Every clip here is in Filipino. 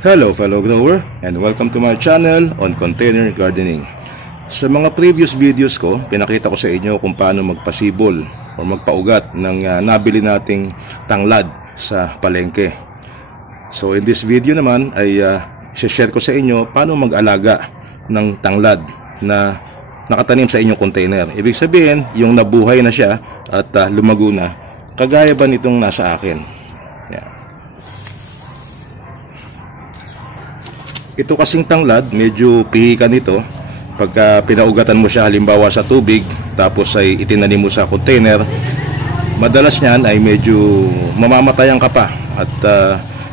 Hello fellow grower and welcome to my channel on container gardening. Sa mga previous videos ko, pinakita ko sa inyo kung paano magpasibol o magpaugat ng nabili nating tanglad sa palengke. So in this video naman ay share ko sa inyo paano mag-alaga ng tanglad na nakatanim sa inyong container. Ibig sabihin, yung nabuhay na siya at lumago na, kagaya ba nitong nasa akin. Ito kasing tanglad, medyo pihikan ito. Pagka pinaugatan mo siya halimbawa sa tubig, tapos ay itinanim mo sa container, madalas niyan ay medyo mamamatayan ka pa. At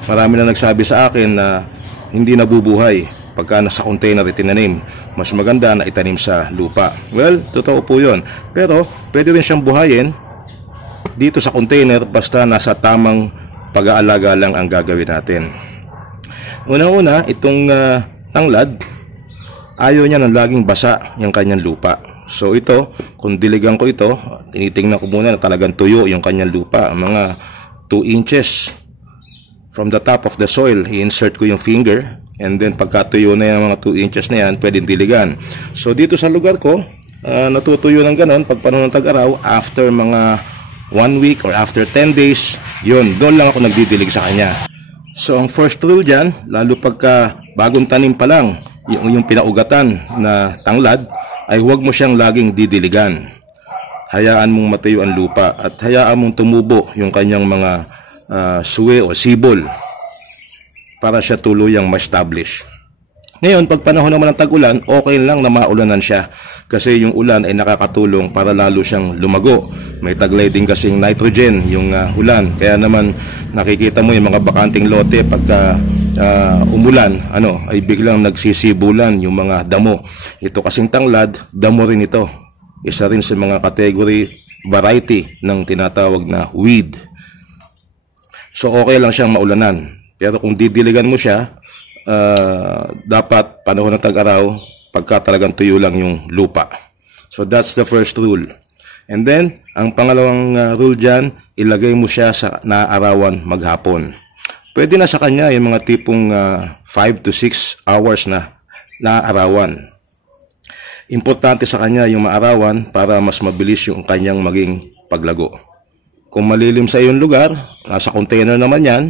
marami na nagsabi sa akin na hindi nabubuhay pagka nasa container itinanim. Mas maganda na itanim sa lupa. Well, totoo po yun. Pero pwede rin siyang buhayin dito sa container basta nasa tamang pag-aalaga lang ang gagawin natin. Una-una, itong tanglad, ayaw niya ng laging basa yung kanyang lupa. So ito, kung diligan ko ito, tinitingnan ko muna na talagang tuyo yung kanyang lupa. Mga 2 inches from the top of the soil, i-insert ko yung finger. And then pagka tuyo na yung mga 2 inches na yan, pwedeng diligan. So dito sa lugar ko, natutuyo ng ganon pag panahon ng tag-araw, after mga 1 week or after 10 days, yun, doon lang ako nagdidilig sa kanya. So ang first rule dyan, lalo pagka bagong tanim pa lang, yung pinaugatan na tanglad, ay huwag mo siyang laging didiligan. Hayaan mong matayo ang lupa at hayaan mong tumubo yung kanyang mga suwe o sibol para siya tuluyang ma-establish. Ngayon, pag panahon naman ng tag-ulan, okay lang na maulanan siya kasi yung ulan ay nakakatulong para lalo siyang lumago. May taglay din kasing nitrogen yung ulan. Kaya naman nakikita mo yung mga bakanting lote pagka umulan, ay biglang nagsisibulan yung mga damo. Ito kasing tanglad, damo rin ito. Isa rin sa mga category variety ng tinatawag na weed. So okay lang siyang maulanan. Pero kung didiligan mo siya, dapat panahon ng tag-araw pagka talagang tuyo lang yung lupa. So that's the first rule. And then ang pangalawang rule dyan, ilagay mo siya sa naarawan maghapon. Pwede na sa kanya yung mga tipong 5 to 6 hours na naarawan. Importante sa kanya yung maarawan para mas mabilis yung kanyang maging paglago. Kung malilim sa iyong lugar, nasa container naman yan,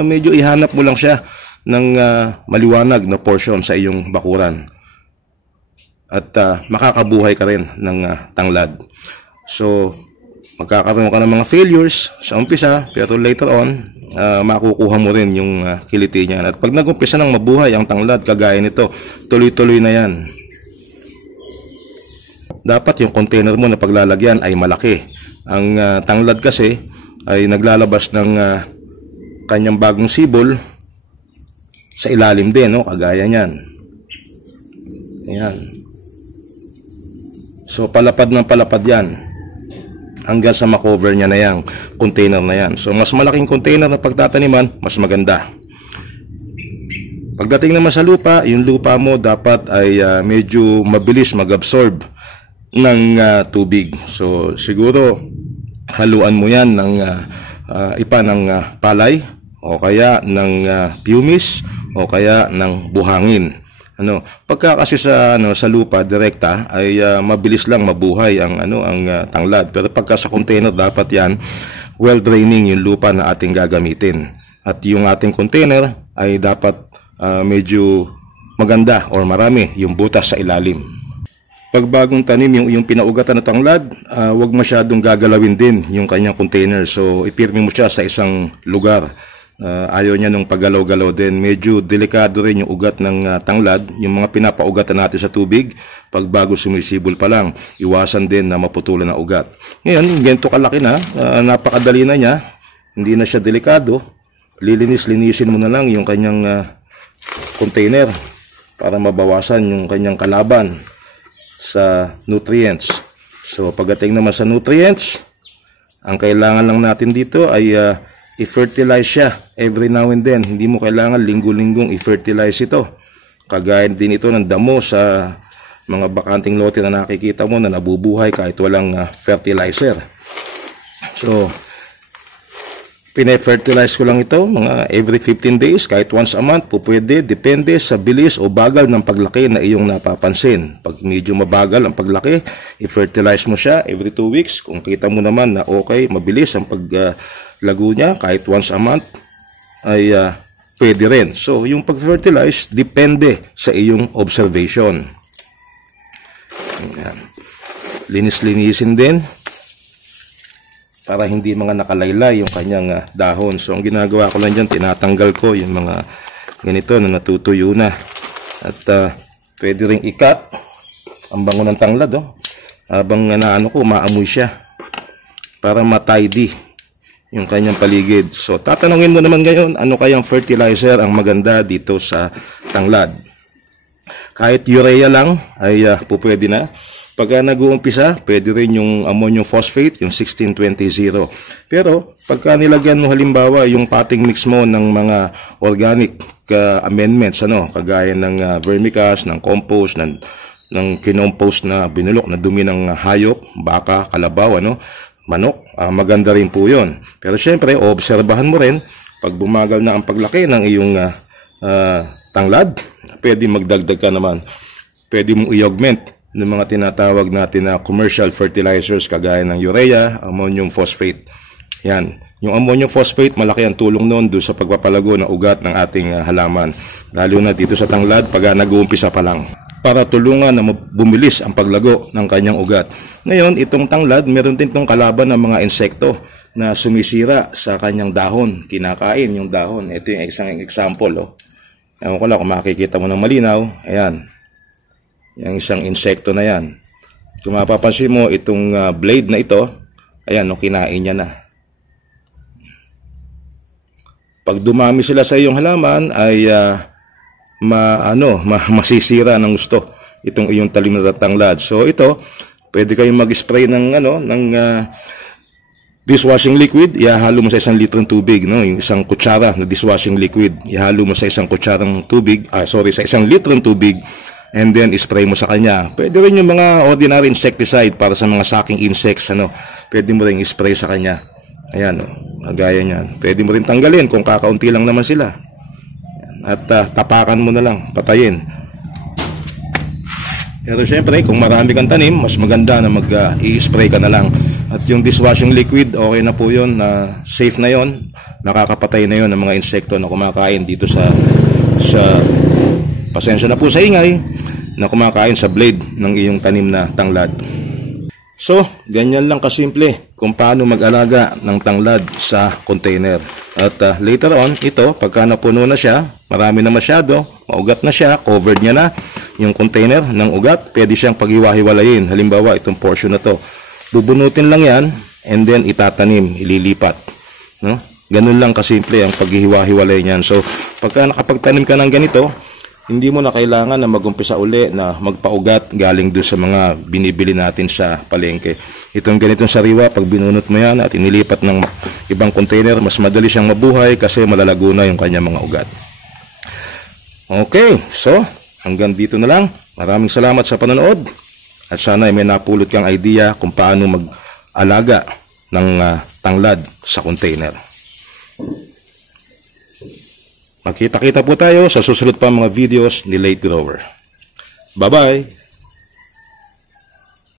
medyo ihanap mo lang siya ng maliwanag na portion sa iyong bakuran at makakabuhay ka rin ng tanglad. So magkakaroon ka ng mga failures sa umpisa, pero later on makukuha mo rin yung kiliti niyan. At pag nag-umpisa ng mabuhay ang tanglad kagaya nito, tuloy-tuloy na yan. Dapat yung container mo na paglalagyan ay malaki. Ang tanglad kasi ay naglalabas ng kanyang bagong sibol sa ilalim din, kagaya niyan. Ayan. So palapad ng palapad yan hanggang sa makover niya na yung container na yan. So mas malaking container na pagtataniman, mas maganda. Pagdating naman sa lupa, yung lupa mo dapat ay medyo mabilis mag-absorb ng tubig. So siguro haluan mo yan ng ipa ng palay o kaya ng pumice o kaya ng buhangin. Pagka kasi sa lupa direkta ay mabilis lang mabuhay ang tanglad. Pero pagka sa container dapat yan well draining yung lupa na ating gagamitin. At yung ating container ay dapat medyo maganda or marami yung butas sa ilalim. Pag bagong tanim yung pinaugatan na tanglad, huwag masyadong gagalawin din yung kanyang container. So ipirmi mo siya sa isang lugar. Ayaw niya nung paggalaw-galaw din. Medyo delikado rin yung ugat ng tanglad. Yung mga pinapaugatan natin sa tubig, pag bago sumisibol pa lang, iwasan din na maputulan ng ugat. Ngayon, ganito kalaki na, napakadali na niya, hindi na siya delikado. Linisin mo na lang yung kanyang container para mabawasan yung kanyang kalaban sa nutrients. So pagdating naman sa nutrients, ang kailangan lang natin dito ay i-fertilize siya every now and then. Hindi mo kailangan linggo-linggong i-fertilize ito. Kagaya din ito ng damo sa mga bakanting lote na nakikita mo na nabubuhay kahit walang fertilizer. So Pine-fertilize ko lang ito mga every 15 days, kahit once a month po pwede, depende sa bilis o bagal ng paglaki na iyong napapansin. Pag medyo mabagal ang paglaki, i-fertilize mo siya every 2 weeks. Kung kita mo naman na okay, mabilis ang paglago niya, kahit once a month, ay pwede rin. So, yung pag-fertilize, depende sa iyong observation. Ayan. Linis-linisin din para hindi mga nakalaylay yung kanyang dahon. So, ang ginagawa ko lang dyan, tinatanggal ko yung mga ganito na natutuyo na. At pwede rin ikat ang bango ng tanglad. Habang naano ko, maamoy siya para ma-tidy yung kanyang paligid. So, tatanungin mo naman ngayon, ano kayang fertilizer ang maganda dito sa tanglad? Kahit urea lang ay pwede na. Pagka nag-uumpisa, pwede rin yung ammonium phosphate, yung 16-20-0. Pero, pagka nilagyan mo halimbawa yung potting mix mo ng mga organic amendments, kagaya ng vermicast, ng compost, ng kinompost na binulok na dumi ng hayop, baka, kalabaw, manok, maganda rin po yun. Pero syempre, obserbahan mo rin, pag bumagal na ang paglaki ng iyong tanglad, pwede magdagdag ka naman. Pwede mong i-augment ng mga tinatawag natin na commercial fertilizers kagaya ng urea, ammonium phosphate. Yan. Yung ammonium phosphate, malaki ang tulong noon doon sa pagpapalago ng ugat ng ating halaman. Lalo na dito sa tanglad, pag nag-uumpisa pa lang. Para tulungan na bumilis ang paglago ng kanyang ugat. Ngayon, itong tanglad, meron din itong kalaban ng mga insekto na sumisira sa kanyang dahon. Kinakain yung dahon. Ito yung isang example. Ewan ko lang kung makikita mo ng malinaw. Ayan. Yung isang insekto na yan. Kung mapapansin mo, itong blade na ito, ayan, kinain niya na. Pag dumami sila sa iyong halaman, ay masisira ng gusto itong iyong talim na tanglad. So ito, pwede kayong mag-spray ng dishwashing liquid, ihalo mo sa 1 litrong tubig, yung isang kutsara na dishwashing liquid, ihalo mo sa 1 kutsarang tubig, sa 1 litrong tubig, and then spray mo sa kanya. Pwede rin yung mga ordinary insecticide para sa mga sucking insects, pwede mo rin spray sa kanya. Ayan, gaya niyan. Pwede mo rin tanggalin kung kakaunti lang naman sila. At tapakan mo na lang, patayin. Pero syempre, kung marami kang tanim, mas maganda na mag-i-spray ka na lang. At yung dishwashing liquid, okay na po yun, safe na yun, nakakapatay na yun ng mga insekto na kumakain dito sa pasensya na po sa ingay, na kumakain sa blade ng iyong tanim na tanglad. So, ganyan lang kasimple kung paano mag-alaga ng tanglad sa container. At later on, ito, pagka napuno na siya, marami na masyado, maugat na siya, covered niya na yung container ng ugat, pwede siyang paghiwa-hiwalayin. Halimbawa, itong portion na to, bubunutin lang yan, and then itatanim, ililipat. Ganun lang kasimple ang paghihiwa-hiwalay niyan. So, pagka nakapagtanim ka ng ganito, hindi mo na kailangan na mag-umpisa uli na magpaugat galing doon sa mga binibili natin sa palengke. Itong ganitong sariwa, pag binunot mo yan at inilipat ng ibang container, mas madali siyang mabuhay kasi malalago na yung kanyang mga ugat. Okay, so hanggang dito na lang. Maraming salamat sa panonood at sana may napulot kang idea kung paano mag-alaga ng tanglad sa container. Magkita-kita po tayo sa susunod pa mga videos ni Late Grower. Bye-bye!